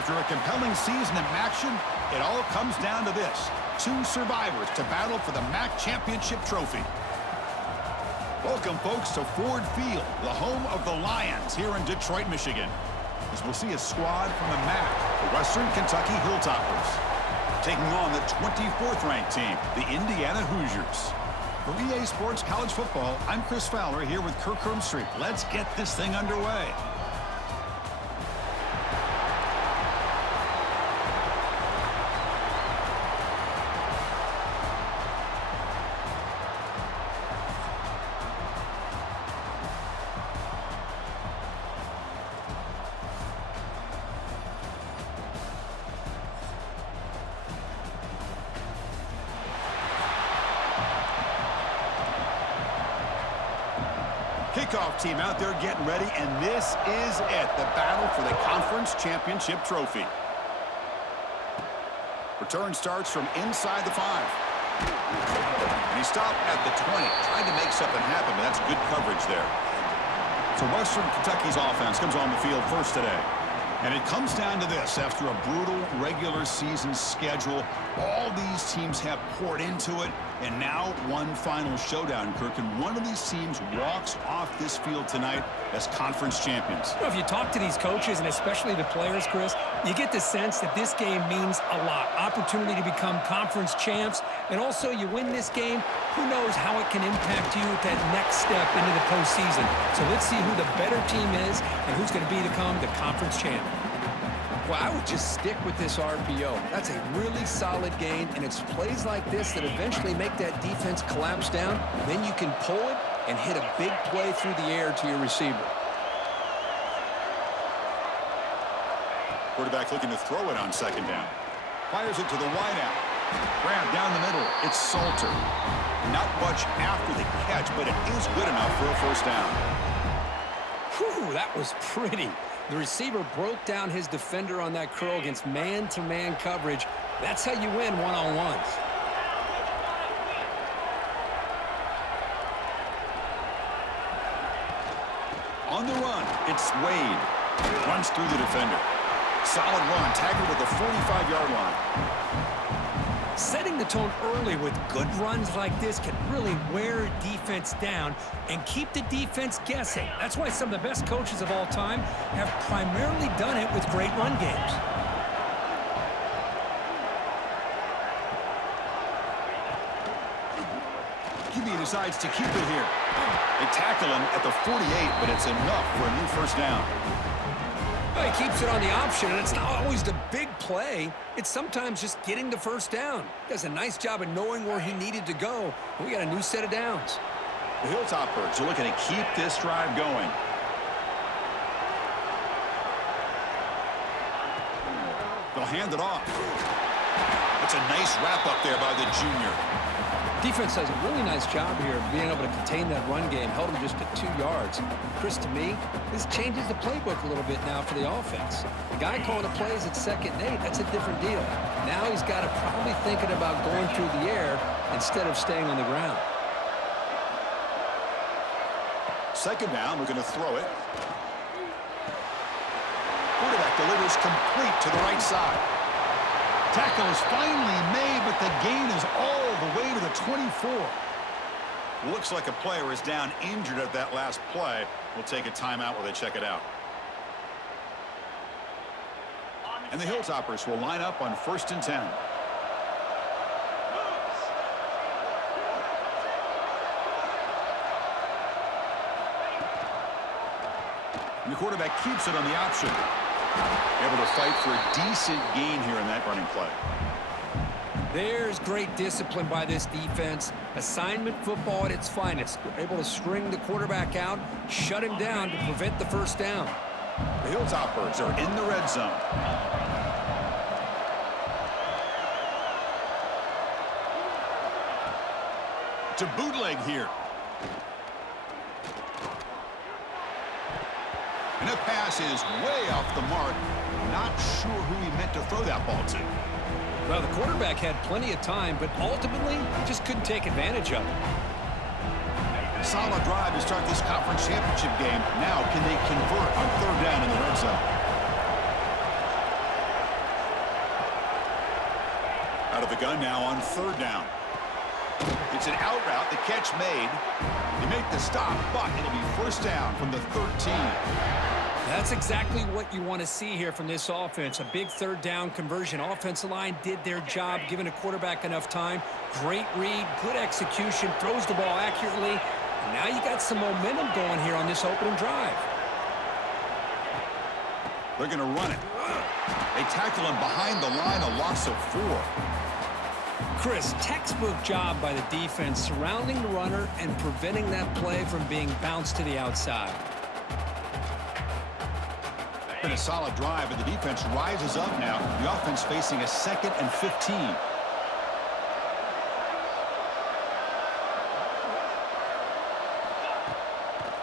After a compelling season in action, it all comes down to this. 2 survivors to battle for the MAC Championship trophy. Welcome, folks, to Ford Field, the home of the Lions here in Detroit, Michigan. As we'll see a squad from the MAC, the Western Kentucky Hilltoppers, taking on the 24th ranked team, the Indiana Hoosiers. For EA Sports College Football, I'm Chris Fowler here with Kirk Hermstreet. Let's get this thing underway. Kickoff team out there getting ready, and this is it, the battle for the conference championship trophy. Return starts from inside the 5. And he stopped at the 20, trying to make something happen, but that's good coverage there. So Western Kentucky's offense comes on the field first today. And it comes down to this. After a brutal regular season schedule, all these teams have poured into it, and now one final showdown, Kirk. And one of these teams walks off this field tonight as conference champions. Well, if you talk to these coaches, and especially the players, Chris, you get the sense that this game means a lot. Opportunity to become conference champs, and also you win this game, who knows how it can impact you at that next step into the postseason. So let's see who the better team is and who's going to become the conference champ. Well, I would just stick with this RPO. That's a really solid gain, and it's plays like this that eventually make that defense collapse down. Then you can pull it and hit a big play through the air to your receiver. Quarterback looking to throw it on second down. Fires it to the wideout. Grab down the middle. It's Salter. Not much after the catch, but it is good enough for a first down. Whew, that was pretty. The receiver broke down his defender on that curl against man-to-man coverage. That's how you win one-on-ones. On the run, it's Wade. Runs through the defender. Solid run, tackled at the 45-yard line. Setting the tone early with good runs like this can really wear a defense down and keep the defense guessing. That's why some of the best coaches of all time have primarily done it with great run games. QB decides to keep it here. They tackle him at the 48, but it's enough for a new first down. Well, he keeps it on the option, and it's not always the big play. It's sometimes just getting the first down. Does a nice job of knowing where he needed to go. We got a new set of downs. The Hilltoppers are looking to keep this drive going. They'll hand it off. It's a nice wrap up there by the junior. Defense does a really nice job here of being able to contain that run game, held him just at 2 yards. Chris, to me, this changes the playbook a little bit now for the offense. The guy calling the plays at 2nd and 8, that's a different deal. Now he's got to probably thinking about going through the air instead of staying on the ground. Second down, we're going to throw it. Quarterback delivers complete to the right side. Tackle is finally made, but the gain is all the way to the 24. Looks like a player is down injured at that last play. We'll take a timeout while they check it out. And the Hilltoppers will line up on 1st and 10. And the quarterback keeps it on the option. Able to fight for a decent gain here in that running play. There's great discipline by this defense. Assignment football at its finest. They're able to string the quarterback out, shut him down to prevent the first down. The Hilltoppers are in the red zone. To bootleg here. And that pass is way off the mark. Not sure who he meant to throw that ball to. Well, the quarterback had plenty of time, but ultimately just couldn't take advantage of it. Solid drive to start this conference championship game. Now, can they convert on 3rd down in the red zone? Out of the gun now on third down. It's an out route, the catch made. They make the stop, but it'll be first down from the 13. That's exactly what you want to see here from this offense. A big third down conversion. Offensive line did their job, giving a quarterback enough time. Great read, good execution, throws the ball accurately. And now you got some momentum going here on this opening drive. They're going to run it. They tackle him behind the line, a loss of 4. Chris, textbook job by the defense surrounding the runner and preventing that play from being bounced to the outside. Been a solid drive, but the defense rises up now. The offense facing a 2nd and 15.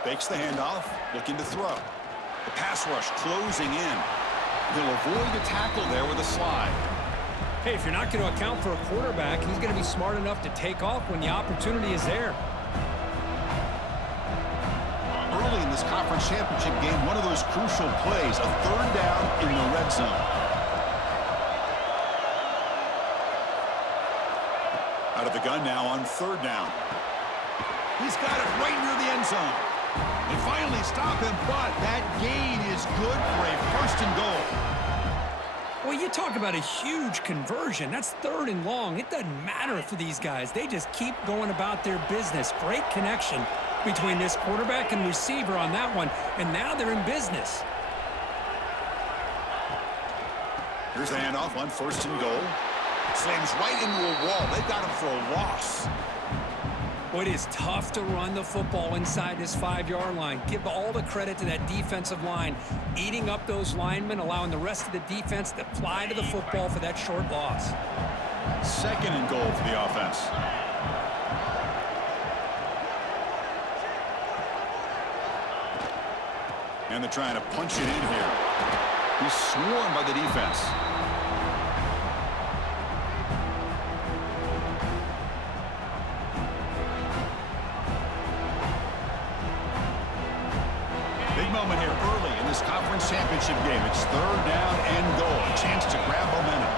Fakes the handoff, looking to throw. The pass rush closing in. He'll avoid the tackle there with a slide. Hey, if you're not going to account for a quarterback, he's going to be smart enough to take off when the opportunity is there. Early in this conference championship game, one of those crucial plays, a third down in the red zone. Out of the gun now on third down. He's got it right near the end zone. They finally stop him, but that gain is good for a first and goal. Well, you talk about a huge conversion. That's 3rd and long. It doesn't matter for these guys. They just keep going about their business. Great connection between this quarterback and receiver on that one, and now they're in business. Here's the handoff on first and goal. Slams right into a wall. They've got him for a loss. Boy, it is tough to run the football inside this 5-yard line. Give all the credit to that defensive line, eating up those linemen, allowing the rest of the defense to fly to the football for that short loss. 2nd and goal for the offense. And they're trying to punch it in here. He's swarmed by the defense. Big moment here early in this conference championship game. It's third down and goal. A chance to grab momentum.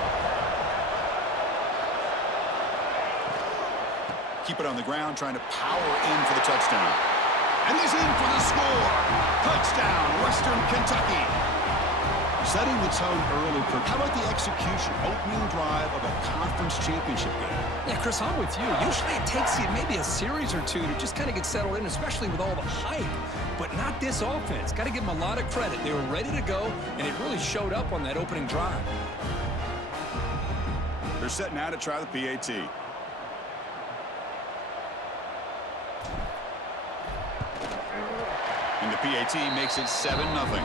Keep it on the ground, trying to power in for the touchdown. And he's in for the score. Touchdown, Western Kentucky. Setting the tone early, Kirk. How about the execution, opening drive of a conference championship game? Yeah, Chris, I'm with you. Usually it takes you maybe a series or two to just kind of get settled in, especially with all the hype. But not this offense. Got to give them a lot of credit. They were ready to go, and it really showed up on that opening drive. They're set now to try the PAT. And the PAT makes it 7-0.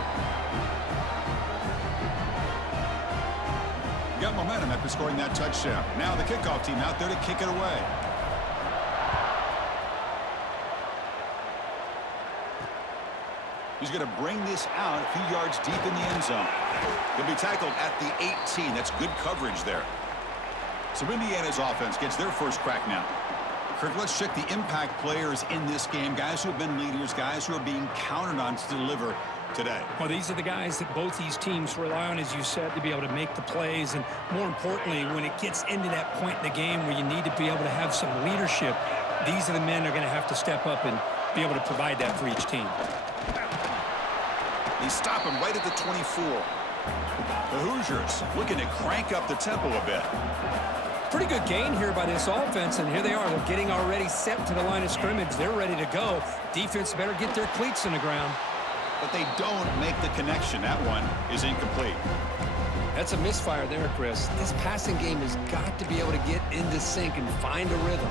Got momentum after scoring that touchdown. Now the kickoff team out there to kick it away. He's going to bring this out a few yards deep in the end zone. He'll be tackled at the 18. That's good coverage there. So Indiana's offense gets their first crack now. Kirk, let's check the impact players in this game. Guys who have been leaders, guys who are being counted on to deliver today. Well, these are the guys that both these teams rely on, as you said, to be able to make the plays. And more importantly, when it gets into that point in the game where you need to be able to have some leadership, these are the men that are going to have to step up and be able to provide that for each team. They stop him right at the 24. The Hoosiers looking to crank up the tempo a bit. Pretty good gain here by this offense, and here they are. They're getting already set to the line of scrimmage. They're ready to go. Defense better get their cleats in the ground. But they don't make the connection. That one is incomplete. That's a misfire there, Chris. This passing game has got to be able to get into sync and find a rhythm.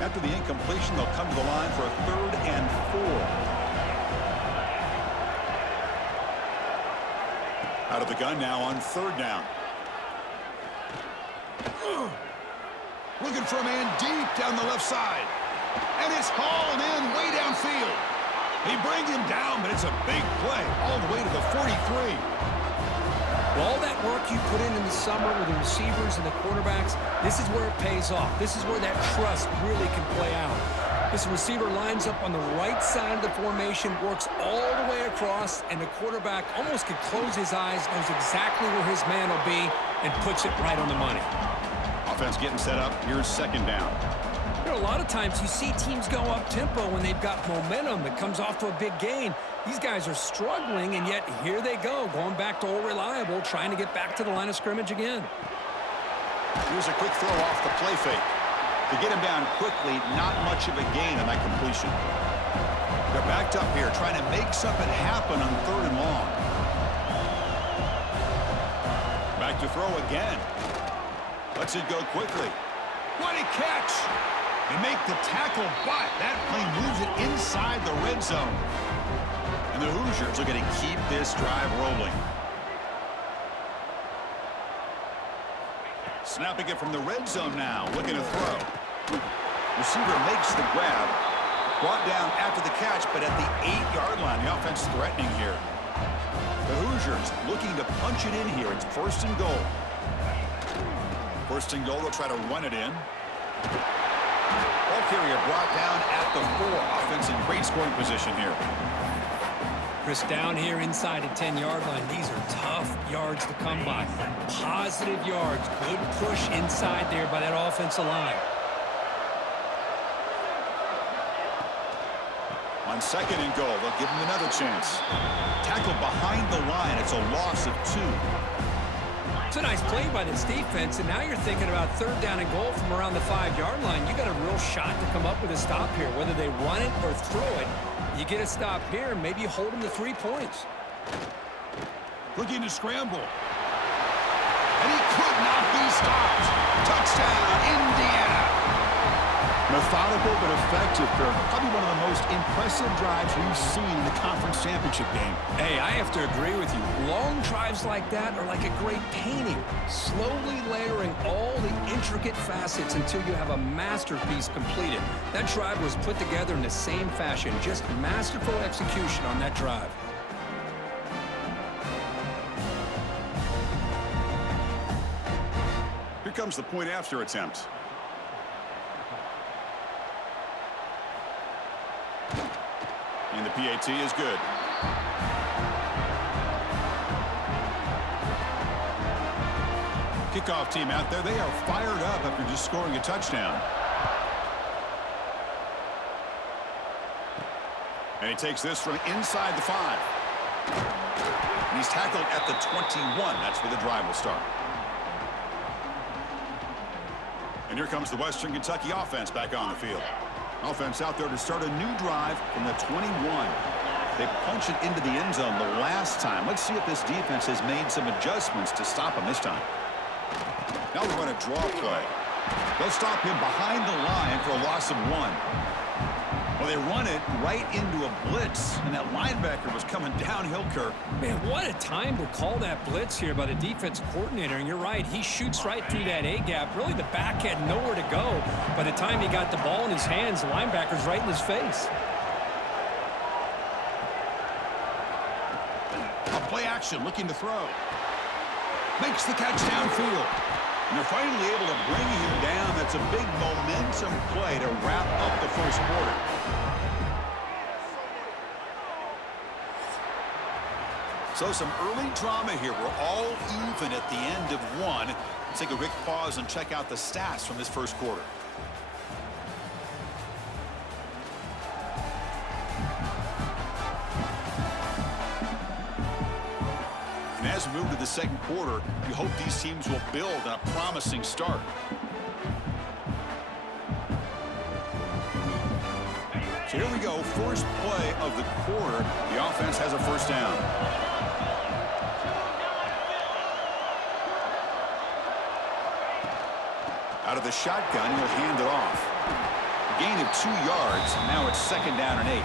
After the incompletion, they'll come to the line for a 3rd and 4. Out of the gun now on 3rd down. Looking for a man deep down the left side. And it's hauled in way downfield. He brings him down, but it's a big play all the way to the 43. Well, all that work you put in the summer with the receivers and the quarterbacks, this is where it pays off. This is where that trust really can play out. This receiver lines up on the right side of the formation, works all the way across, and the quarterback almost could close his eyes, knows exactly where his man will be, and puts it right on the money. Offense getting set up. Here's second down. You know, a lot of times you see teams go up-tempo when they've got momentum that comes off to a big gain. These guys are struggling, and yet here they go, going back to old reliable, trying to get back to the line of scrimmage again. Here's a quick throw off the play fake. To get him down quickly, not much of a gain on that completion. They're backed up here, trying to make something happen on 3rd and long. Back to throw again. Lets it go quickly. What a catch! They make the tackle, but that play moves it inside the red zone. And the Hoosiers are going to keep this drive rolling. Snapping it from the red zone now, looking to throw. Receiver makes the grab. Brought down after the catch, but at the 8-yard line, the offense threatening here. The Hoosiers looking to punch it in here. It's 1st and goal. 1st and goal, they'll try to run it in. Ball carrier brought down at the 4. Offense in great scoring position here. Chris, down here inside the 10-yard line, these are tough yards to come by. Positive yards, good push inside there by that offensive line. On 2nd and goal, they'll give him another chance. Tackle behind the line, it's a loss of 2. It's a nice play by this defense, and now you're thinking about 3rd down and goal from around the 5-yard line. You got a real shot to come up with a stop here, whether they run it or throw it. You get a stop here, maybe you hold them to 3 points. Looking to scramble. And he could not be stopped. Touchdown, Indiana. Methodical but effective, Kirk. Probably one of the most impressive drives we've seen in the conference championship game. Hey, I have to agree with you. Long drives like that are like a great painting. Slowly layering all the intricate facets until you have a masterpiece completed. That drive was put together in the same fashion. Just masterful execution on that drive. Here comes the point after attempt. And the PAT is good. Kickoff team out there, they are fired up after just scoring a touchdown. And he takes this from inside the 5. And he's tackled at the 21. That's where the drive will start. And here comes the Western Kentucky offense back on the field. Offense out there to start a new drive from the 21. They punch it into the end zone the last time. Let's see if this defense has made some adjustments to stop him this time. Now they run a draw play. They'll stop him behind the line for a loss of 1. Well, they run it right into a blitz, and that linebacker was coming downhill, Kirk. Man, what a time to call that blitz here by the defensive coordinator. And you're right, he shoots right through that A-gap. Really, the back had nowhere to go. By the time he got the ball in his hands, the linebacker's right in his face. A play action, looking to throw. Makes the catch downfield. And they're finally able to bring him down. That's a big momentum play to wrap up the first quarter. So some early drama here. We're all even at the end of 1. Let's take a quick pause and check out the stats from this first quarter. And as we move to the second quarter, we hope these teams will build on a promising start. So here we go, first play of the quarter. The offense has a first down. Out of the shotgun, he'll hand it off. A gain of 2 yards, now it's 2nd down and 8.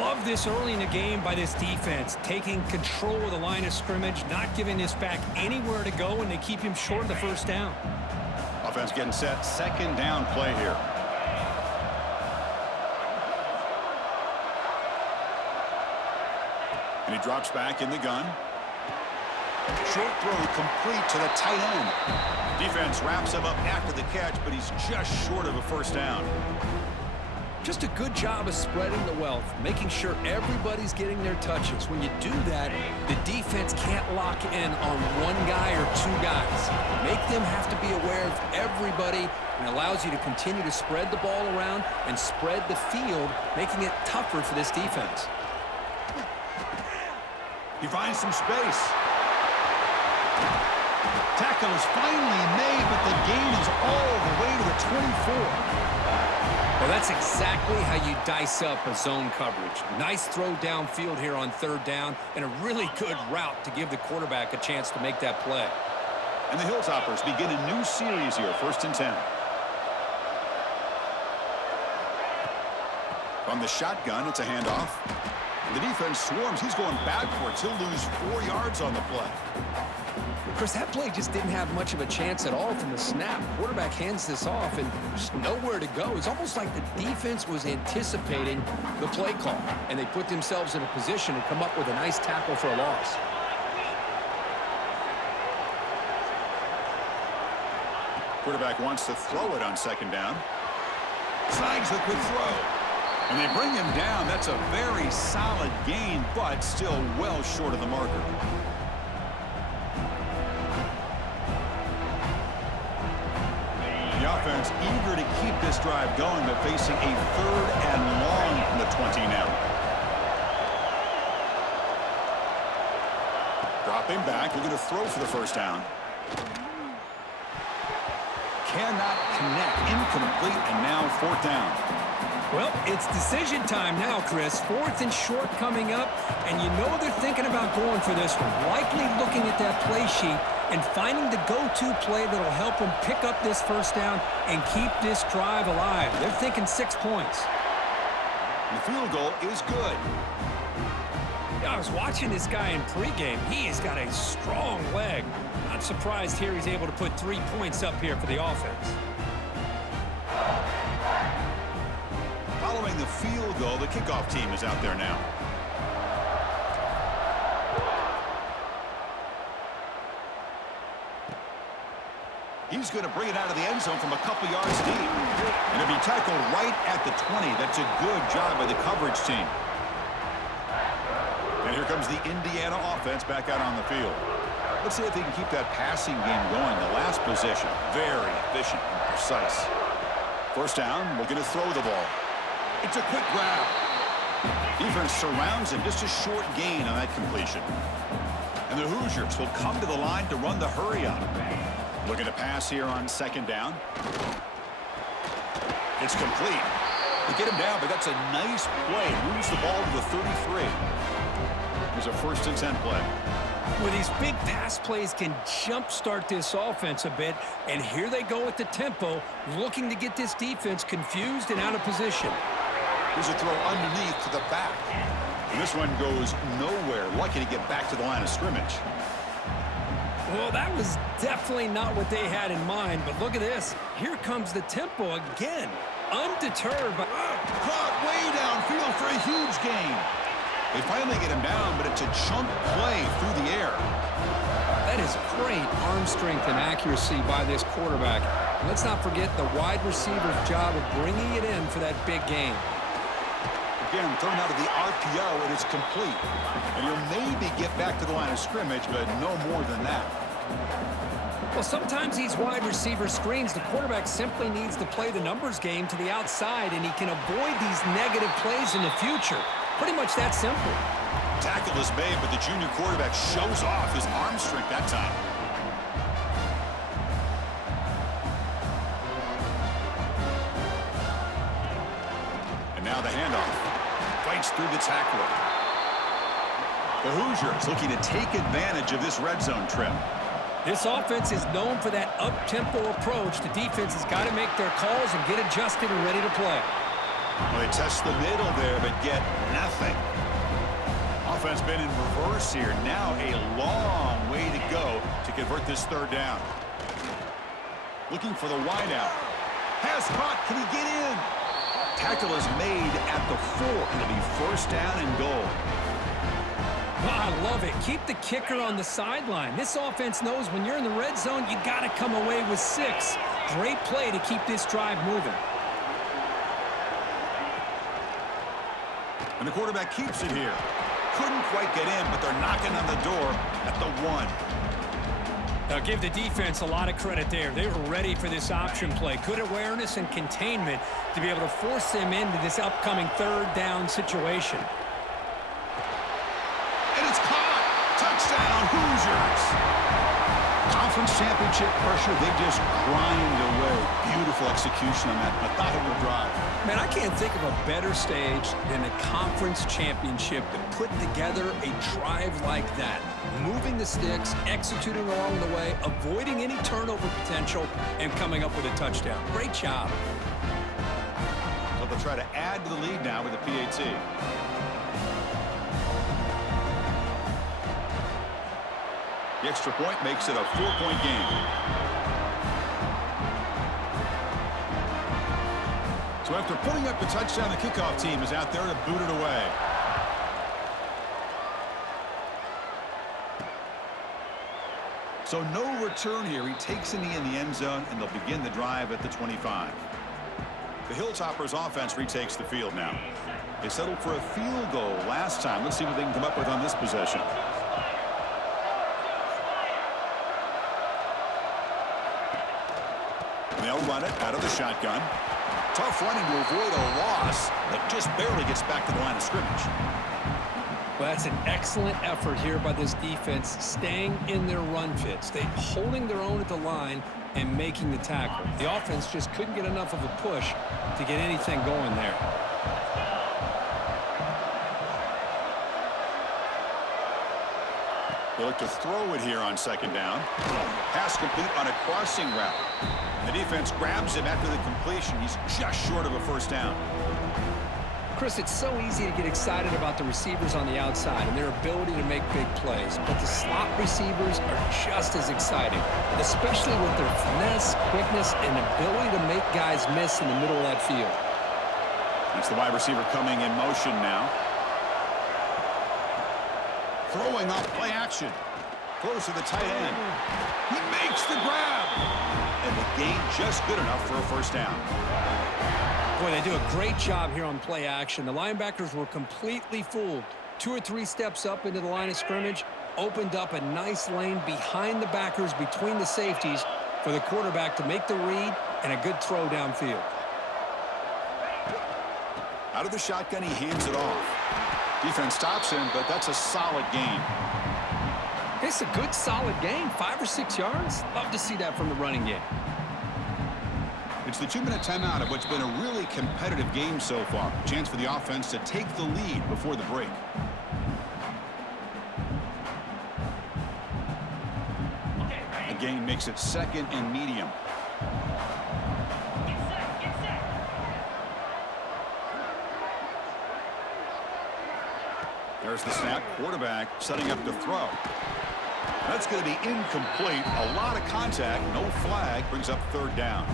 Love this early in the game by this defense, taking control of the line of scrimmage, not giving this back anywhere to go, and they keep him short of the first down. Offense getting set, 2nd down play here. And he drops back in the gun. Short throw complete to the tight end. Defense wraps him up after the catch, but he's just short of a first down. Just a good job of spreading the wealth, making sure everybody's getting their touches. When you do that, the defense can't lock in on one guy or two guys. Make them have to be aware of everybody, and allows you to continue to spread the ball around and spread the field, making it tougher for this defense. He finds some space. Tackle is finally made, but the gain is all the way to the 24. Well, that's exactly how you dice up a zone coverage. Nice throw downfield here on third down, and a really good route to give the quarterback a chance to make that play. And the Hilltoppers begin a new series here, 1st and 10. From the shotgun, it's a handoff. The defense swarms. He's going backwards. He'll lose 4 yards on the play. Chris, that play just didn't have much of a chance at all from the snap. Quarterback hands this off and just nowhere to go. It's almost like the defense was anticipating the play call, and they put themselves in a position to come up with a nice tackle for a loss. Quarterback wants to throw it on 2nd down. Snags the quick throw. And they bring him down. That's a very solid gain, but still well short of the marker. The offense eager to keep this drive going, but facing a 3rd and long from the 20 now. Dropping back, looking to throw for the 1st down. Cannot connect, incomplete, and now 4th down. Well, it's decision time now, Chris. 4th and short coming up, and you know they're thinking about going for this one. Likely looking at that play sheet and finding the go-to play that'll help them pick up this 1st down and keep this drive alive. They're thinking 6 points. The field goal is good. Yeah, I was watching this guy in pregame. He has got a strong leg. Not surprised here he's able to put 3 points up here for the offense. Following the field goal, the kickoff team is out there now. He's going to bring it out of the end zone from a couple yards deep. And it'll be tackled right at the 20. That's a good job by the coverage team. And here comes the Indiana offense back out on the field. Let's see if they can keep that passing game going. The last possession, very efficient and precise. 1st down, looking to throw the ball. It's a quick grab. Defense surrounds him, just a short gain on that completion. And the Hoosiers will come to the line to run the hurry up. Looking to pass here on 2nd down. It's complete. They get him down, but that's a nice play. Moves the ball to the 33. There's a 1st and 10 play. Well, these big pass plays can jumpstart this offense a bit, and here they go at the tempo, looking to get this defense confused and out of position. There's a throw underneath to the back. And this one goes nowhere. Lucky to get back to the line of scrimmage. Well, that was definitely not what they had in mind, but look at this. Here comes the tempo again. Undeterred by... Caught way downfield for a huge gain. They finally get him down, but it's a chunk play through the air. That is great arm strength and accuracy by this quarterback. Let's not forget the wide receiver's job of bringing it in for that big gain. Again, thrown out of the RPO, and it's complete. And he'll maybe get back to the line of scrimmage, but no more than that. Well, sometimes these wide receiver screens, the quarterback simply needs to play the numbers game to the outside, and he can avoid these negative plays in the future. Pretty much that simple. Tackle is made, but the junior quarterback shows off his arm strength that time. And now the handoff. Fights through the tackler. The Hoosiers looking to take advantage of this red zone trip. This offense is known for that up-tempo approach. The defense has got to make their calls and get adjusted and ready to play. Well, they test the middle there, but get nothing. Offense been in reverse here. Now a long way to go to convert this 3rd down. Looking for the wideout. Pass caught. Can he get in? Tackle is made at the 4. It'll be 1st down and goal. Well, I love it. Keep the kicker on the sideline. This offense knows when you're in the red zone, you got to come away with 6. Great play to keep this drive moving. And the quarterback keeps it here. Couldn't quite get in, but they're knocking on the door at the 1. Now, give the defense a lot of credit there. They were ready for this option play. Good awareness and containment to be able to force them into this upcoming 3rd down situation. And it's caught. Touchdown, Hoosiers. Conference championship pressure, they just grind away. Beautiful execution on that methodical drive. Man, I can't think of a better stage than the conference championship to put together a drive like that. Moving the sticks, executing along the way, avoiding any turnover potential, and coming up with a touchdown. Great job. So they'll try to add to the lead now with a PAT. The extra point makes it a 4-point game. So after putting up the touchdown, the kickoff team is out there to boot it away. So no return here. He takes a knee in the end zone, and they'll begin the drive at the 25. The Hilltoppers offense retakes the field now. They settled for a field goal last time. Let's see what they can come up with on this possession. They'll run it out of the shotgun. Tough running to avoid a loss, but just barely gets back to the line of scrimmage. Well, that's an excellent effort here by this defense, staying in their run fits. They're holding their own at the line and making the tackle. The offense just couldn't get enough of a push to get anything going there. They look to throw it here on 2nd down. Pass complete on a crossing route. The defense grabs him after the completion. He's just short of a 1st down. Chris, it's so easy to get excited about the receivers on the outside and their ability to make big plays, but the slot receivers are just as exciting, especially with their finesse, quickness, and ability to make guys miss in the middle of that field. That's the wide receiver coming in motion now. Throwing off play action. Close to the tight end. He makes the grab. And the gain just good enough for a 1st down. Boy, they do a great job here on play action. The linebackers were completely fooled. 2 or 3 steps up into the line of scrimmage, opened up a nice lane behind the backers between the safeties for the quarterback to make the read and a good throw downfield. Out of the shotgun, he hands it off. Defense stops him, but that's a solid gain. It's a good, solid gain. 5 or 6 yards. Love to see that from the running game. It's the 2-minute timeout of what's been a really competitive game so far. Chance for the offense to take the lead before the break. The gain makes it 2nd and medium. There's the snap. Quarterback setting up to throw. That's going to be incomplete. A lot of contact. No flag. Brings up 3rd down.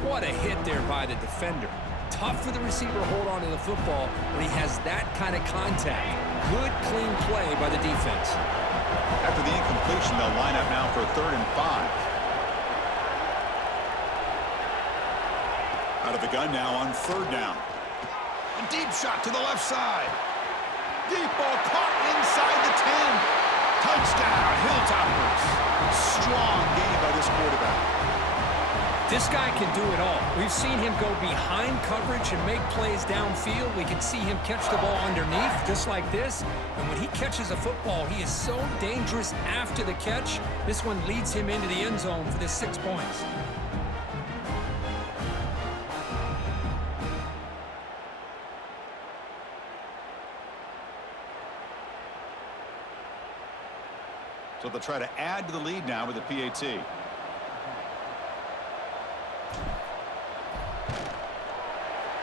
What a hit there by the defender. Tough for the receiver to hold on to the football when he has that kind of contact. Good, clean play by the defense. After the incompletion, they'll line up now for 3rd and 5. Out of the gun now on 3rd down. A deep shot to the left side. Deep ball caught inside the 10. Touchdown, Hilltoppers. Strong game by this quarterback. This guy can do it all. We've seen him go behind coverage and make plays downfield. We can see him catch the ball underneath, just like this. And when he catches a football, he is so dangerous after the catch. This one leads him into the end zone for the 6 points. So they'll try to add to the lead now with a PAT.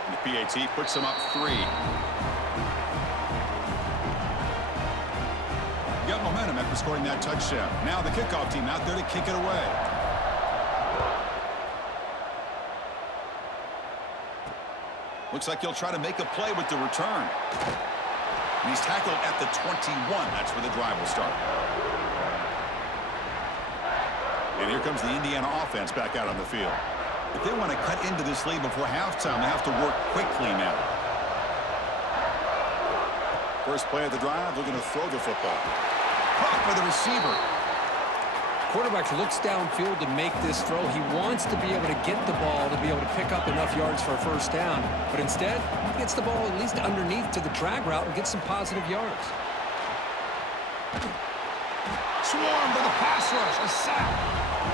And the PAT puts them up 3. Got momentum after scoring that touchdown. Now the kickoff team out there to kick it away. Looks like he'll try to make a play with the return. And he's tackled at the 21. That's where the drive will start. And here comes the Indiana offense back out on the field. If they want to cut into this lead before halftime, they have to work quickly now. First play of the drive, looking to throw the football. Caught by the receiver. Quarterback looks downfield to make this throw. He wants to be able to get the ball to be able to pick up enough yards for a first down. But instead, he gets the ball at least underneath to the drag route and gets some positive yards. Swarmed by the pass rush. A sack.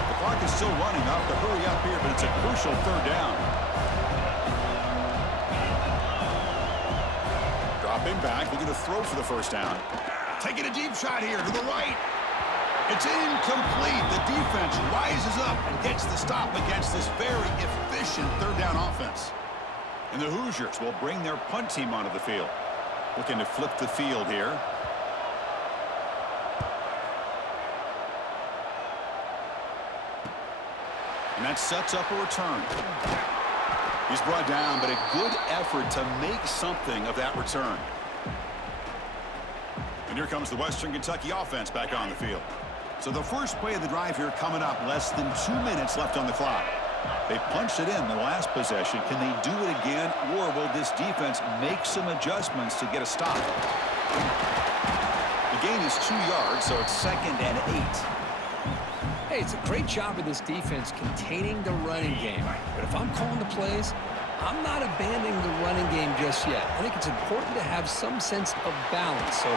The clock is still running. Not to hurry up here, but it's a crucial third down. Dropping back, looking to throw for the first down. Taking a deep shot here to the right. It's incomplete. The defense rises up and gets the stop against this very efficient third down offense. And the Hoosiers will bring their punt team onto the field. Looking to flip the field here. And that sets up a return. He's brought down, but a good effort to make something of that return. And here comes the Western Kentucky offense back on the field. So the first play of the drive here coming up, less than 2 minutes left on the clock. They punched it in the last possession. Can they do it again, or will this defense make some adjustments to get a stop? The gain is 2 yards, so it's 2nd and 8. Hey, it's a great job of this defense containing the running game. But if I'm calling the plays, I'm not abandoning the running game just yet. I think it's important to have some sense of balance. So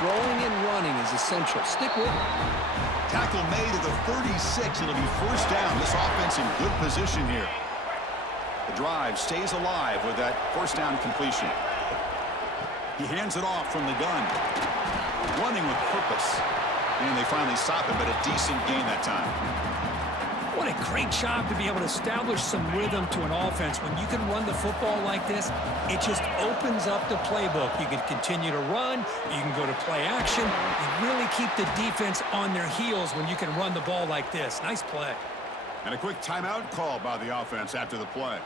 throwing and running is essential. Stick with it. Tackle made at the 36. It'll be first down. This offense in good position here. The drive stays alive with that first down completion. He hands it off from the gun. Running with purpose. And they finally stop him, but a decent gain that time. What a great job to be able to establish some rhythm to an offense. When you can run the football like this, it just opens up the playbook. You can continue to run. You can go to play action. You really keep the defense on their heels when you can run the ball like this. Nice play. And a quick timeout call by the offense after the play.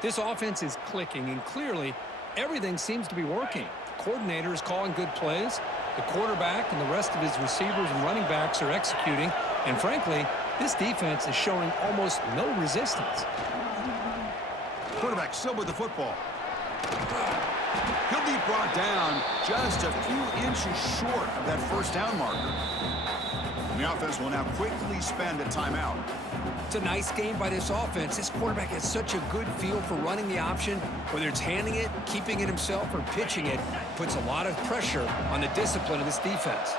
This offense is clicking, and clearly everything seems to be working. The coordinator is calling good plays. The quarterback and the rest of his receivers and running backs are executing. And frankly, this defense is showing almost no resistance. Quarterback still with the football. He'll be brought down just a few inches short of that first down marker. And the offense will now quickly spend a timeout. It's a nice game by this offense. This quarterback has such a good feel for running the option. Whether it's handing it, keeping it himself, or pitching it, puts a lot of pressure on the discipline of this defense.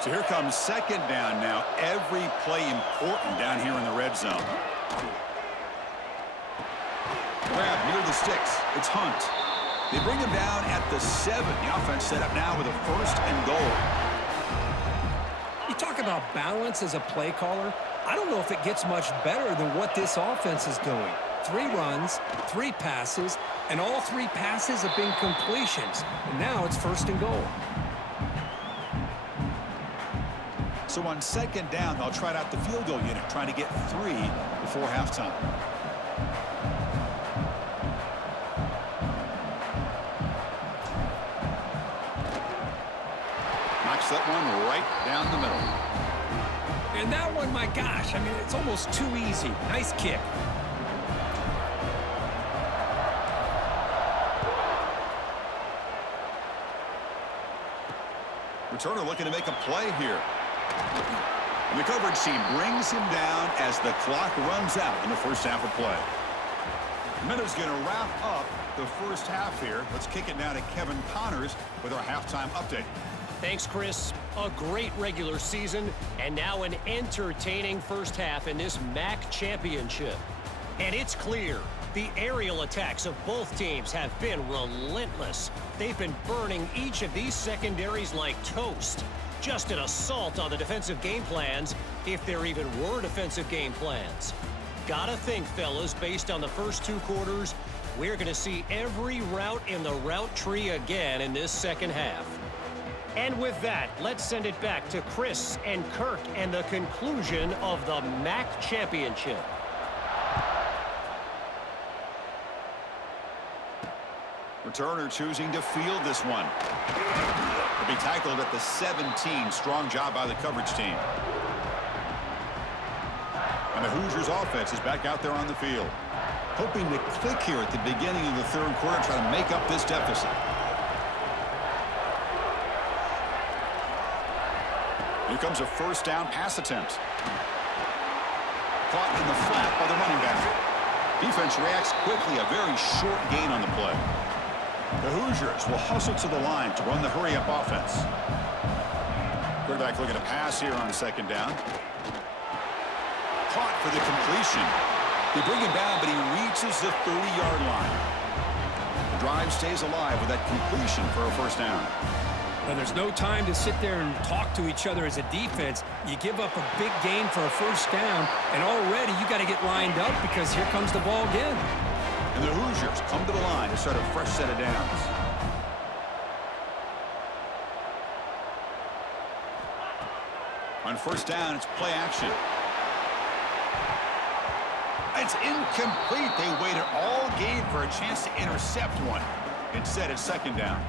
So here comes second down now. Every play important down here in the red zone. Grab near the sticks. It's Hunt. They bring him down at the 7. The offense set up now with a first and goal. You talk about balance as a play caller. I don't know if it gets much better than what this offense is doing. 3 runs, 3 passes, and all 3 passes have been completions. And now it's first and goal. So on second down, they'll try out the field goal unit, trying to get 3 before halftime. Knocks that one right down the middle. And that one, my gosh, I mean, it's almost too easy. Nice kick. Returner looking to make a play here. And the coverage team brings him down as the clock runs out in the first half of play. Minutes going to wrap up the first half here. Let's kick it now to Kevin Connors with our halftime update. Thanks, Chris. A great regular season, and now an entertaining first half in this MAC championship. And it's clear, the aerial attacks of both teams have been relentless. They've been burning each of these secondaries like toast. Just an assault on the defensive game plans, if there even were defensive game plans. Gotta think, fellas, based on the first 2 quarters, we're going to see every route in the route tree again in this second half. And with that, let's send it back to Chris and Kirk and the conclusion of the MAC championship. Returner choosing to field this one. He'll be tackled at the 17. Strong job by the coverage team. And the Hoosiers offense is back out there on the field. Hoping to click here at the beginning of the third quarter, trying to make up this deficit. Here comes a first down pass attempt. Caught in the flat by the running back. Defense reacts quickly, a very short gain on the play. The Hoosiers will hustle to the line to run the hurry-up offense. Quarterback looking to pass here on second down. Caught for the completion. They bring him down, but he reaches the 30-yard line. The drive stays alive with that completion for a first down. Now, there's no time to sit there and talk to each other as a defense. You give up a big gain for a first down, and already you got to get lined up because here comes the ball again. And the Hoosiers come to the line to start a fresh set of downs. On first down, it's play action. It's incomplete. They waited all game for a chance to intercept one. Instead, it's second down.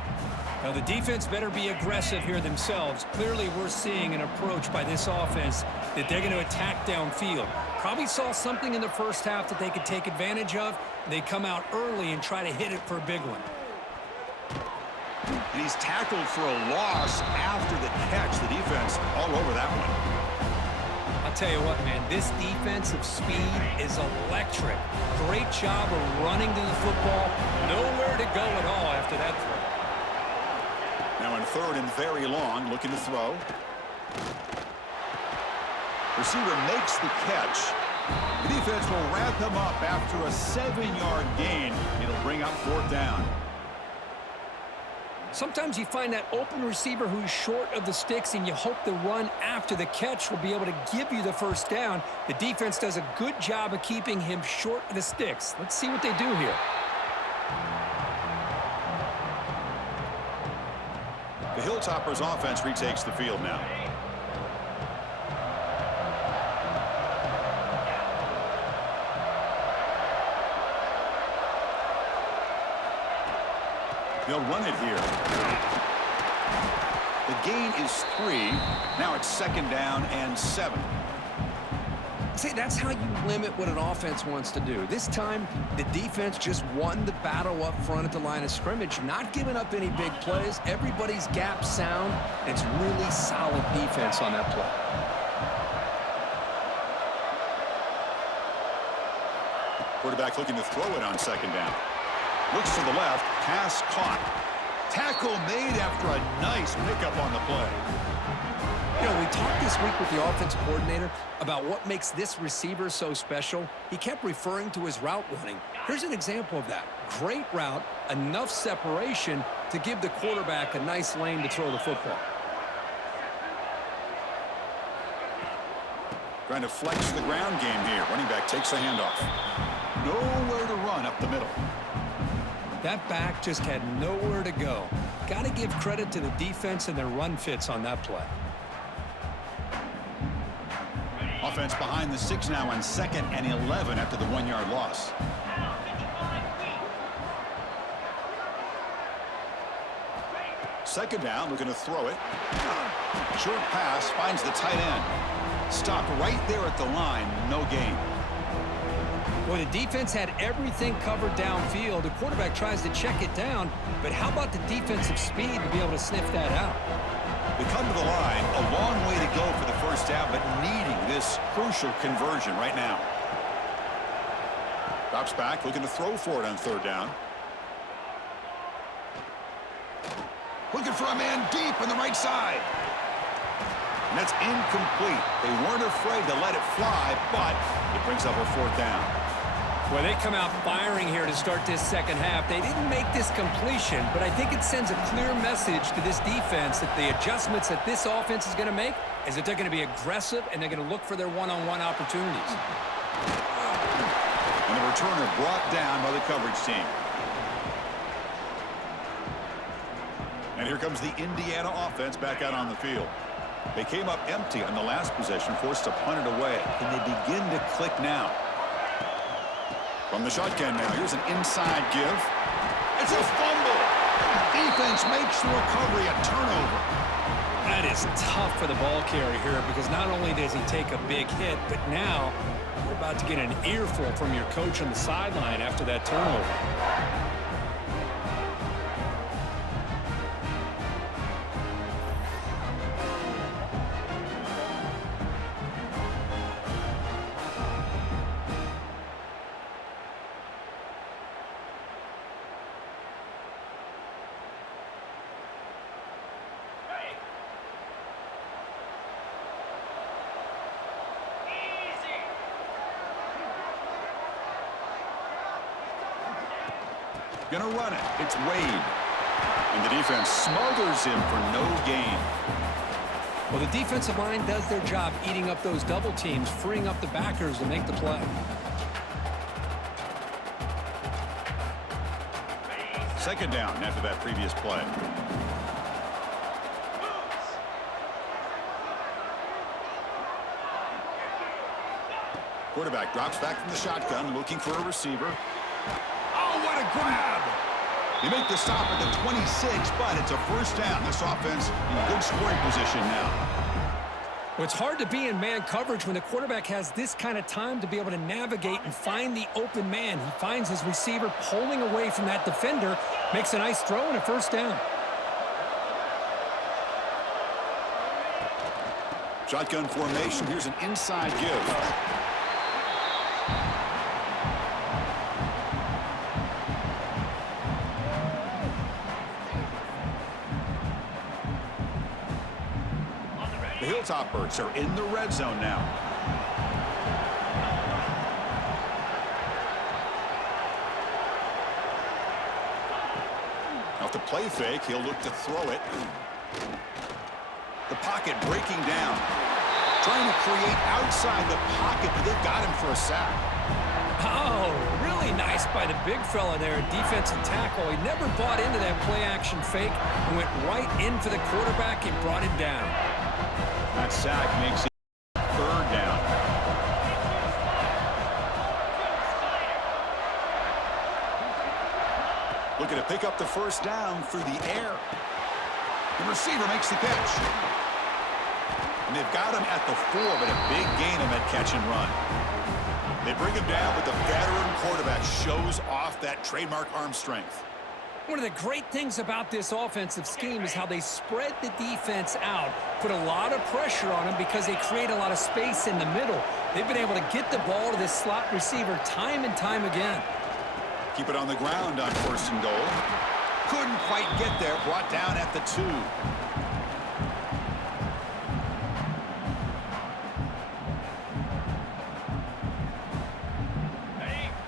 Now, the defense better be aggressive here themselves. Clearly, we're seeing an approach by this offense that they're going to attack downfield. Probably saw something in the first half that they could take advantage of. They come out early and try to hit it for a big one. And he's tackled for a loss after the catch. The defense all over that one. I'll tell you what, man, this defensive speed is electric. Great job of running to the football. Nowhere to go at all after that throw. Now in third and very long, looking to throw. Receiver makes the catch. The defense will wrap him up after a 7-yard gain. It'll bring up fourth down. Sometimes you find that open receiver who's short of the sticks, and you hope the run after the catch will be able to give you the first down. The defense does a good job of keeping him short of the sticks. Let's see what they do here. The Hilltoppers offense retakes the field now. They'll run it here. The gain is 3. Now it's second down and 7. See, that's how you limit what an offense wants to do. This time, the defense just won the battle up front at the line of scrimmage, not giving up any big plays. Everybody's gap sound. It's really solid defense on that play. Quarterback looking to throw it on second down. Looks to the left, pass caught. Tackle made after a nice pickup on the play. You know, we talked this week with the offensive coordinator about what makes this receiver so special. He kept referring to his route running. Here's an example of that. Great route, enough separation to give the quarterback a nice lane to throw the football. Trying to flex the ground game here. Running back takes a handoff. Nowhere to run up the middle. That back just had nowhere to go. Got to give credit to the defense and their run fits on that play. Offense behind the 6 now on second and 11 after the 1-yard loss. Second down, looking to throw it. Short pass, finds the tight end. Stopped right there at the line, no gain. Well, the defense had everything covered downfield. The quarterback tries to check it down, but how about the defensive speed to be able to sniff that out? They come to the line, a long way to go for the first down, but needing this crucial conversion right now. Drops back, looking to throw for it on third down. Looking for a man deep on the right side. And that's incomplete. They weren't afraid to let it fly, but it brings up a fourth down. Well, they come out firing here to start this second half. They didn't make this completion, but I think it sends a clear message to this defense that the adjustments that this offense is going to make is that they're going to be aggressive and they're going to look for their one-on-one opportunities. And the returner brought down by the coverage team. And here comes the Indiana offense back out on the field. They came up empty on the last possession, forced to punt it away. Can they begin to click now? From the shotgun now, here's an inside give. It's a fumble. Defense makes the recovery a turnover. That is tough for the ball carrier here because not only does he take a big hit, but now you're about to get an earful from your coach on the sideline after that turnover. going to run it. It's Wade. And the defense smothers him for no gain. Well, the defensive line does their job eating up those double teams, freeing up the backers to make the play. Second down after that previous play. Quarterback drops back from the shotgun, looking for a receiver. Oh, what a grab! They make the stop at the 26, but it's a first down. This offense in good scoring position now. Well, it's hard to be in man coverage when the quarterback has this kind of time to be able to navigate and find the open man. He finds his receiver pulling away from that defender, makes a nice throw and a first down. Shotgun formation. Here's an inside give. The Hilltoppers are in the red zone now. Off the play fake, he'll look to throw it. The pocket breaking down. Trying to create outside the pocket, but they've got him for a sack. Oh, really nice by the big fella there, defensive tackle. He never bought into that play-action fake and went right in for the quarterback and brought him down. That sack makes it third down. Looking to pick up the first down through the air. The receiver makes the catch. And they've got him at the 4, but a big gain on that catch and run. They bring him down, but the veteran quarterback shows off that trademark arm strength. One of the great things about this offensive scheme is how they spread the defense out, put a lot of pressure on them because they create a lot of space in the middle. They've been able to get the ball to this slot receiver time and time again. Keep it on the ground on first and goal. Couldn't quite get there, brought down at the 2.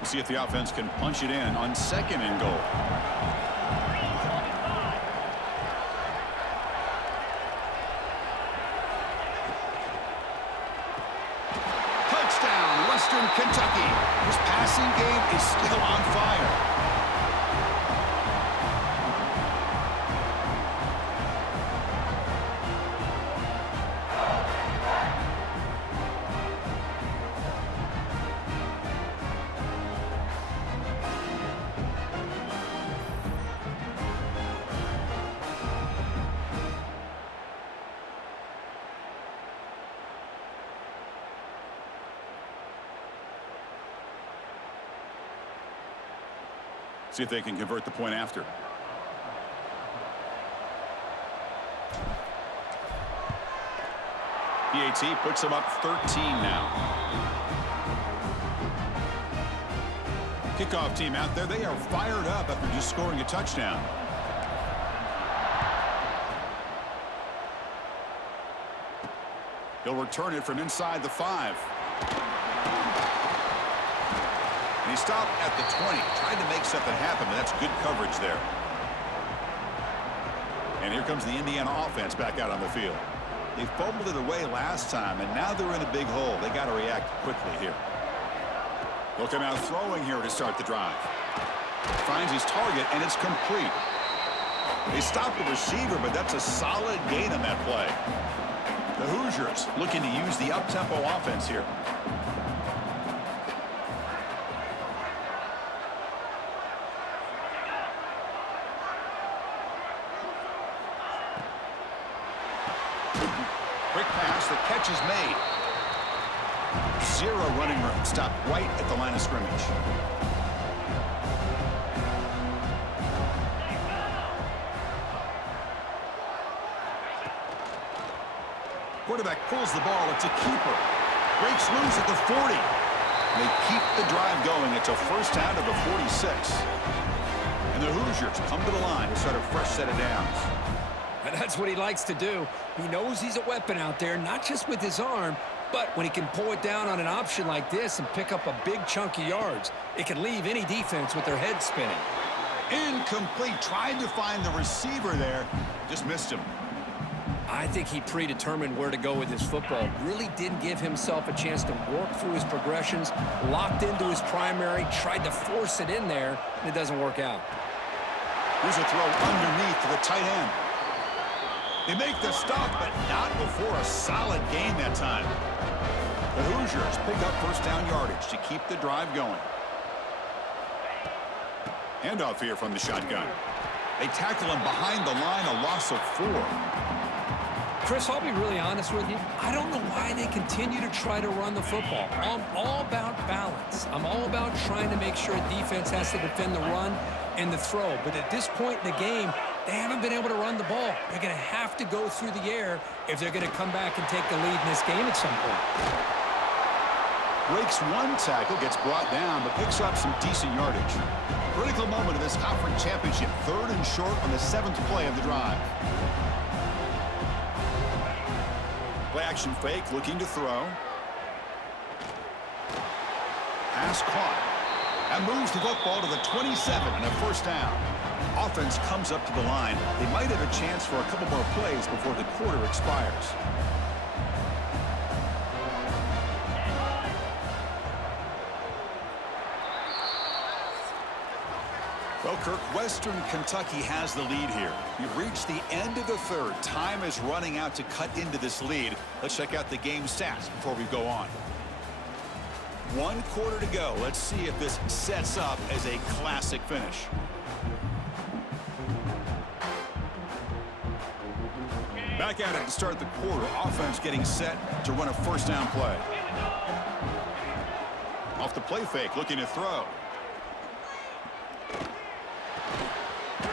See if the offense can punch it in on second and goal. Touchdown, Western Kentucky. This passing game is still on fire. See if they can convert the point after. PAT puts them up 13 now. Kickoff team out there, they are fired up after just scoring a touchdown. He'll return it from inside the 5. And he stopped at the 20, trying to make something happen, but that's good coverage there. And here comes the Indiana offense back out on the field. They fumbled it away last time, and now they're in a big hole. They got to react quickly here. They'll come out throwing here to start the drive. Finds his target, and it's complete. They stopped the receiver, but that's a solid gain on that play. The Hoosiers looking to use the up-tempo offense here. Quick pass, the catch is made. 0 running room, stopped right at the line of scrimmage. Quarterback pulls the ball, it's a keeper. Breaks loose at the 40. They keep the drive going. It's a first down to the 46. And the Hoosiers come to the line to start a fresh set of downs. And that's what he likes to do. He knows he's a weapon out there, not just with his arm, but when he can pull it down on an option like this and pick up a big chunk of yards, it can leave any defense with their head spinning. Incomplete. Tried to find the receiver there. Just missed him. I think he predetermined where to go with his football. Really didn't give himself a chance to work through his progressions, locked into his primary, tried to force it in there, and it doesn't work out. Here's a throw underneath to the tight end. They make the stop, but not before a solid gain that time. The Hoosiers pick up first down yardage to keep the drive going. Handoff here from the shotgun. They tackle him behind the line, a loss of 4. Chris, I'll be really honest with you. I don't know why they continue to try to run the football. I'm all about balance. I'm all about trying to make sure a defense has to defend the run and the throw. But at this point in the game, they haven't been able to run the ball. They're going to have to go through the air if they're going to come back and take the lead in this game at some point. Breaks one tackle, gets brought down, but picks up some decent yardage. Critical moment of this conference championship. 3rd and short on the 7th play of the drive. Play action fake, looking to throw. Pass caught. That moves the football to the 27 and a first down. Offense comes up to the line. They might have a chance for a couple more plays before the quarter expires. Well, Kirk, Western Kentucky has the lead here. We've reached the end of the 3rd. Time is running out to cut into this lead. Let's check out the game stats before we go on. 1 quarter to go. Let's see if this sets up as a classic finish. Back at it to start the quarter. Offense getting set to run a first down play. Off the play fake, looking to throw.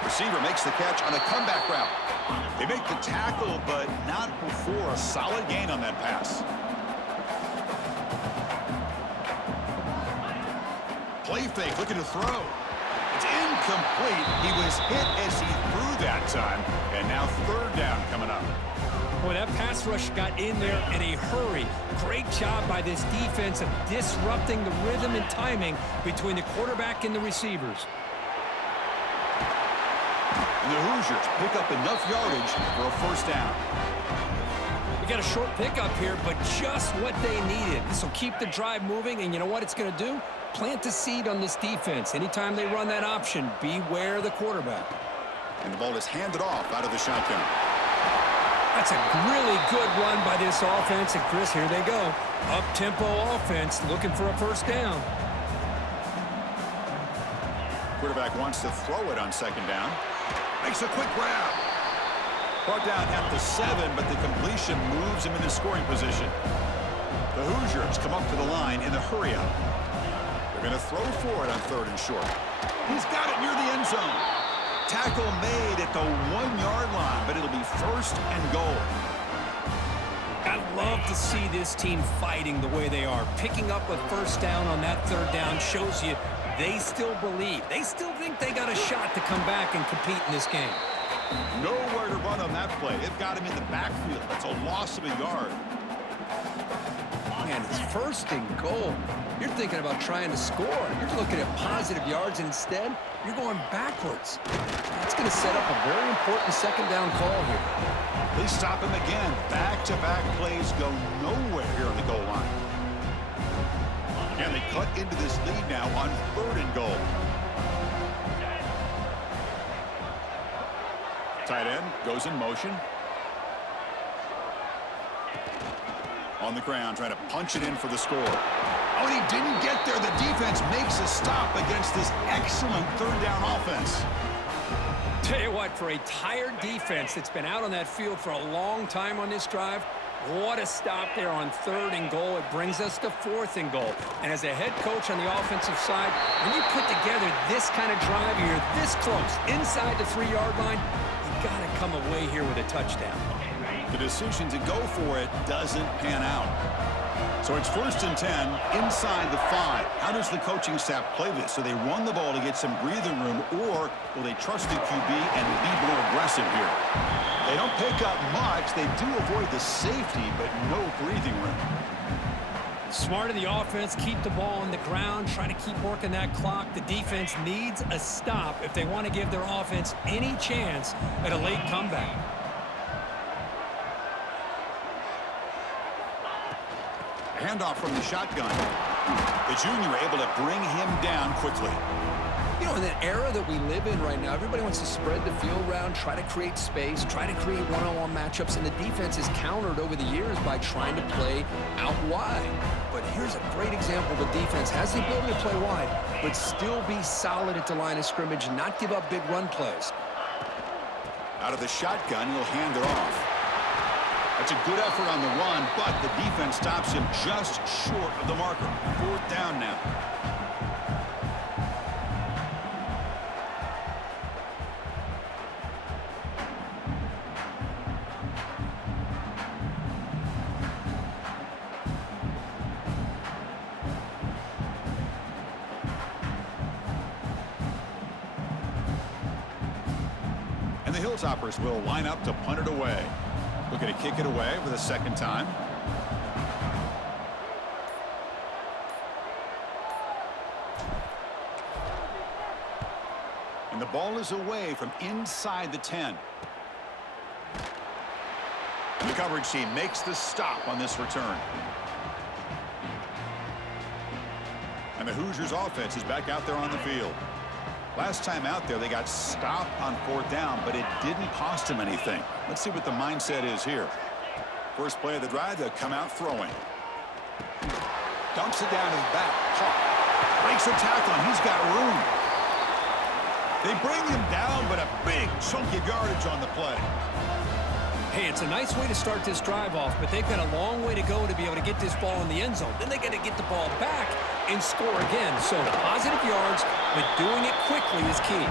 Receiver makes the catch on a comeback route. They make the tackle, but not before a solid gain on that pass. Play fake, looking to throw. It's incomplete. He was hit as he threw that time, and now 3rd down coming up. Boy, that pass rush got in there in a hurry. Great job by this defense of disrupting the rhythm and timing between the quarterback and the receivers. And the Hoosiers pick up enough yardage for a first down. We got a short pickup here, but just what they needed. This will keep the drive moving, and you know what it's going to do? Plant a seed on this defense. Anytime they run that option, beware the quarterback. And the ball is handed off out of the shotgun. That's a really good run by this offense, and Chris, here they go. Up-tempo offense looking for a first down. Quarterback wants to throw it on 2nd down. Makes a quick grab. Brought down at the 7, but the completion moves him into scoring position. The Hoosiers come up to the line in the hurry-up. They're going to throw for it on 3rd and short. He's got it near the end zone. Tackle made at the 1-yard line, but it'll be 1st and goal. I love to see this team fighting the way they are. Picking up a first down on that 3rd down shows you they still believe. They still think they got a shot to come back and compete in this game. Nowhere to run on that play. They've got him in the backfield. That's a loss of a yard. Man, it's 1st and goal. You're thinking about trying to score. You're looking at positive yards, and instead, you're going backwards. That's going to set up a very important 2nd down call here. They stop him again. Back-to-back plays go nowhere here on the goal line. And they cut into this lead now on 3rd and goal. Tight end goes in motion. On the ground, trying to punch it in for the score. Oh, and he didn't get there. The defense makes a stop against this excellent 3rd down offense. Tell you what, for a tired defense that's been out on that field for a long time on this drive, what a stop there on 3rd and goal. It brings us to 4th and goal. And as a head coach on the offensive side, when you put together this kind of drive, you're this close, inside the 3-yard line, you got to come away here with a touchdown. The decision to go for it doesn't pan out. So it's 1st and 10 inside the 5. How does the coaching staff play this? Do they run the ball to get some breathing room, or will they trust the QB and be more aggressive here? They don't pick up much. They do avoid the safety, but no breathing room. Smart of the offense, keep the ball on the ground, try to keep working that clock. The defense needs a stop if they want to give their offense any chance at a late comeback. Handoff from the shotgun. The junior able to bring him down quickly. You know, in the era that we live in right now, everybody wants to spread the field around, try to create space, try to create one-on-one matchups, and the defense is countered over the years by trying to play out wide. But here's a great example. The defense has the ability to play wide, but still be solid at the line of scrimmage, not give up big run plays. Out of the shotgun, he'll hand it off. That's a good effort on the run, but the defense stops him just short of the marker. 4th down now. And the Hilltoppers will line up to punt it away. Looking to kick it away for the 2nd time. And the ball is away from inside the 10. And the coverage team makes the stop on this return. And the Hoosiers offense is back out there on the field. Last time out there, they got stopped on 4th down, but it didn't cost them anything. Let's see what the mindset is here. First play of the drive, they'll come out throwing. Dumps it down his back. Hawk breaks a tackle, and he's got room. They bring him down, but a big chunk of yardage on the play. Hey, it's a nice way to start this drive off, but they've got a long way to go to be able to get this ball in the end zone. Then they got to get the ball back and score again. So positive yards, but doing it quickly is key.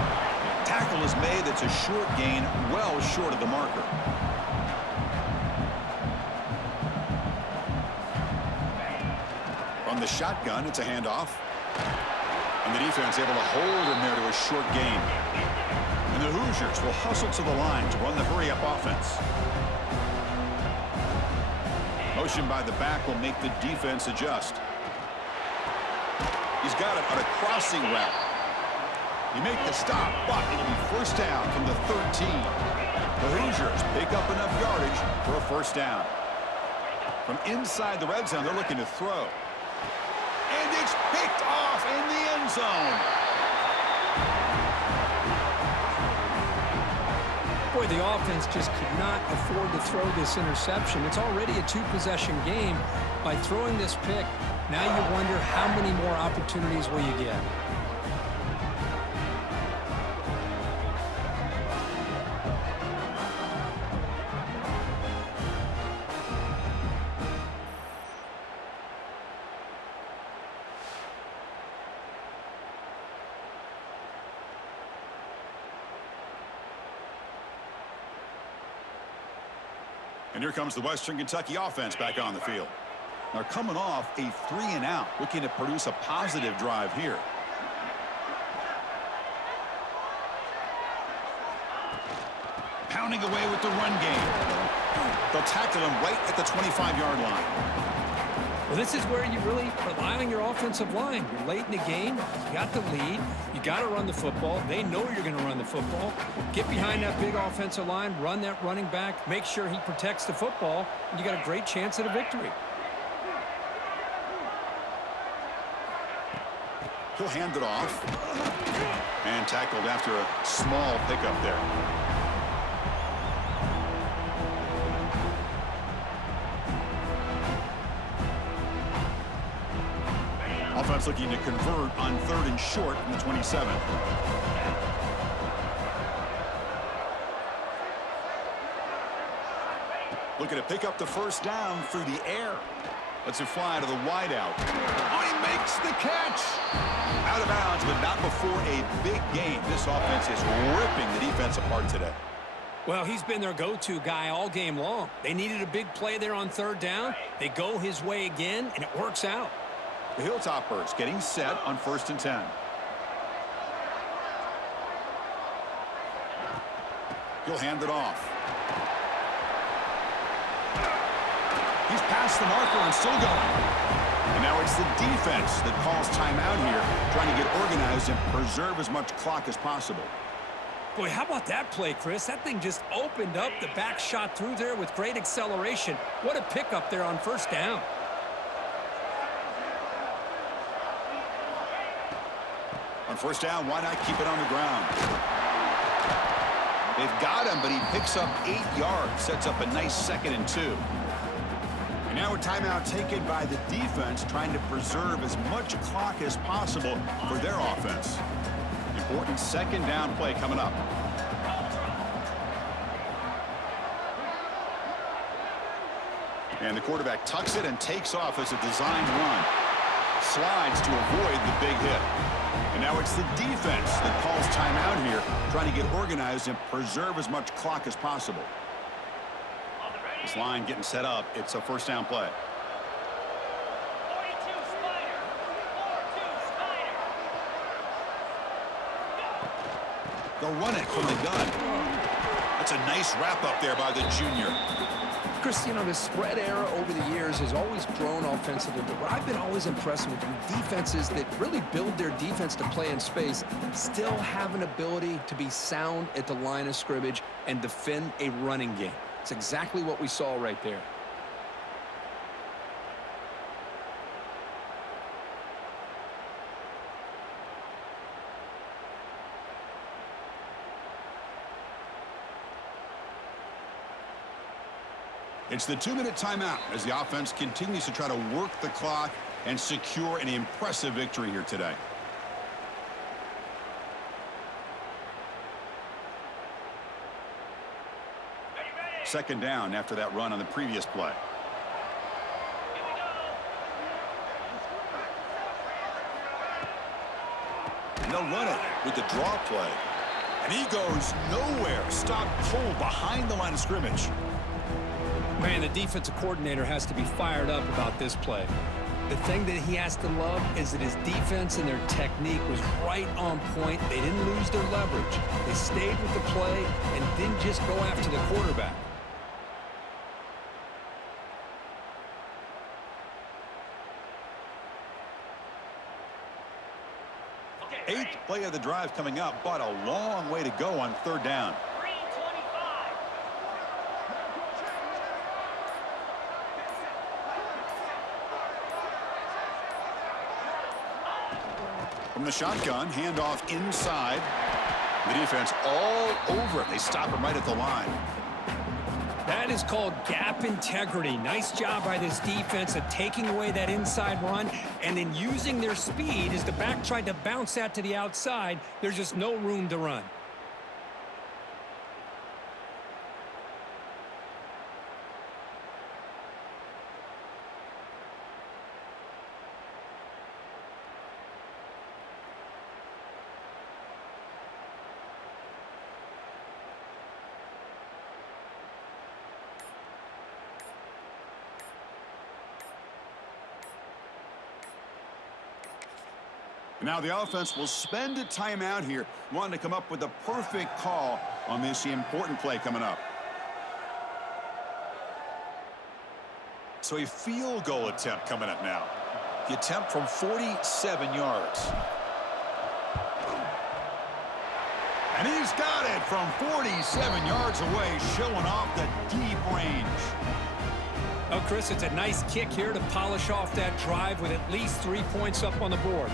Tackle is made. That's a short gain, well short of the marker. From the shotgun, it's a handoff. And the defense able to hold him there to a short gain. And the Hoosiers will hustle to the line to run the hurry-up offense. Motion by the back will make the defense adjust. He's got it on a crossing route. You make the stop, but it'll be 1st down from the 13. The Hoosiers pick up enough yardage for a 1st down. From inside the red zone, they're looking to throw. And it's picked off in the end zone. Boy, the offense just could not afford to throw this interception. It's already a 2-possession game. By throwing this pick, now you wonder how many more opportunities will you get. And here comes the Western Kentucky offense back on the field. They're coming off a 3-and-out, looking to produce a positive drive here. Pounding away with the run game. They'll tackle him right at the 25-yard line. Well, this is where you really rely on your offensive line. You're late in the game. You got the lead. You got to run the football. They know you're going to run the football. Get behind that big offensive line. Run that running back. Make sure he protects the football. And you got a great chance at a victory. He'll hand it off. And tackled after a small pickup there. Offense looking to convert on 3rd and short from the 27. Looking to pick up the 1st down through the air. Lets it fly to the wideout. Oh, he makes the catch! Out of bounds, but not before a big game. This offense is ripping the defense apart today. Well, he's been their go-to guy all game long. They needed a big play there on 3rd down. They go his way again, and it works out. The Hilltoppers getting set on 1st and 10. He'll hand it off. He's past the marker and still going. And now it's the defense that calls timeout here, trying to get organized and preserve as much clock as possible. Boy, how about that play, Chris? That thing just opened up. The back shot through there with great acceleration. What a pickup there on first down. On first down, why not keep it on the ground? They've got him, but he picks up 8 yards, sets up a nice 2nd and 2. And now a timeout taken by the defense, trying to preserve as much clock as possible for their offense. Important 2nd down play coming up. And the quarterback tucks it and takes off as a designed run. Slides to avoid the big hit. And now it's the defense that calls timeout here, trying to get organized and preserve as much clock as possible. This line getting set up. It's a first down play. They'll run it from the gun. That's a nice wrap up there by the junior. Chris, you know, the spread era over the years has always grown offensively, but what I've been always impressed with defenses that really build their defense to play in space still have an ability to be sound at the line of scrimmage and defend a running game. It's exactly what we saw right there. It's the 2-minute timeout as the offense continues to try to work the clock and secure an impressive victory here today. Second down after that run on the previous play. And they'll run it with the draw play. And he goes nowhere. Stopped cold behind the line of scrimmage. Man, the defensive coordinator has to be fired up about this play. The thing that he has to love is that his defense and their technique was right on point. They didn't lose their leverage. They stayed with the play and didn't just go after the quarterback. Eighth play of the drive coming up, but a long way to go on third down. From the shotgun, handoff inside. The defense all over it. They stop him right at the line. That is called gap integrity. Nice job by this defense of taking away that inside run and then using their speed as the back tried to bounce that to the outside. There's just no room to run. Now the offense will spend a timeout here, wanting to come up with the perfect call on this important play coming up. So a field goal attempt coming up now. The attempt from 47 yards. And he's got it from 47 yards away, showing off the deep range. Oh, Chris, it's a nice kick here to polish off that drive with at least 3 points up on the board.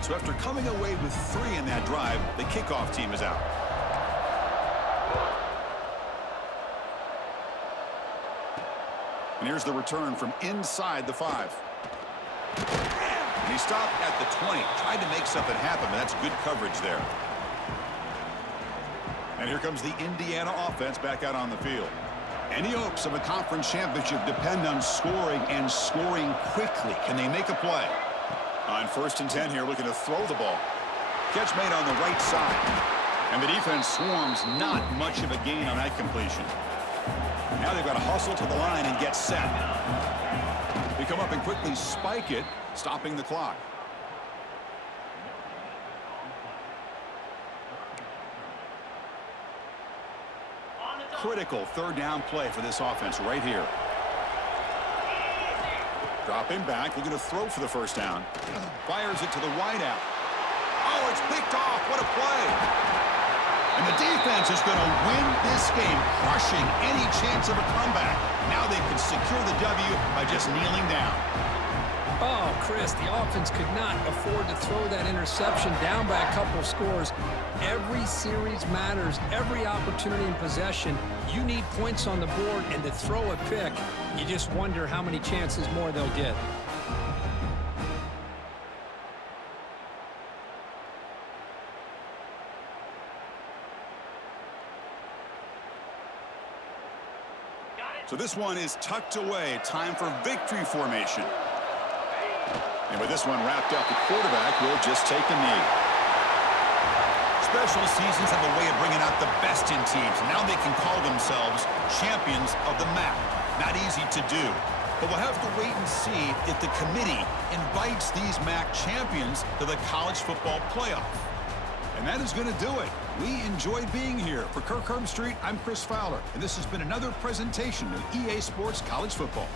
So after coming away with 3 in that drive, the kickoff team is out. And here's the return from inside the 5. And he stopped at the 20, tried to make something happen, but that's good coverage there. And here comes the Indiana offense back out on the field. Any hopes of a conference championship depend on scoring and scoring quickly. Can they make a play? On 1st and 10 here, looking to throw the ball. Catch made on the right side. And the defense swarms, not much of a gain on that completion. Now they've got to hustle to the line and get set. They come up and quickly spike it, stopping the clock. Critical third down play for this offense right here. Dropping back, looking to throw for the first down. Fires it to the wideout. Oh, it's picked off. What a play. And the defense is going to win this game, crushing any chance of a comeback. Now they can secure the W by just kneeling down. Oh, Chris, the offense could not afford to throw that interception down by a couple of scores. Every series matters. Every opportunity in possession. You need points on the board, and to throw a pick, you just wonder how many chances more they'll get. So this one is tucked away. Time for victory formation. And with this one wrapped up, the quarterback will just take a knee. Special seasons have a way of bringing out the best in teams. Now they can call themselves champions of the MAC. Not easy to do. But we'll have to wait and see if the committee invites these MAC champions to the college football playoff. And that is going to do it. We enjoyed being here. For Kirk Street, I'm Chris Fowler, and this has been another presentation of EA Sports College Football.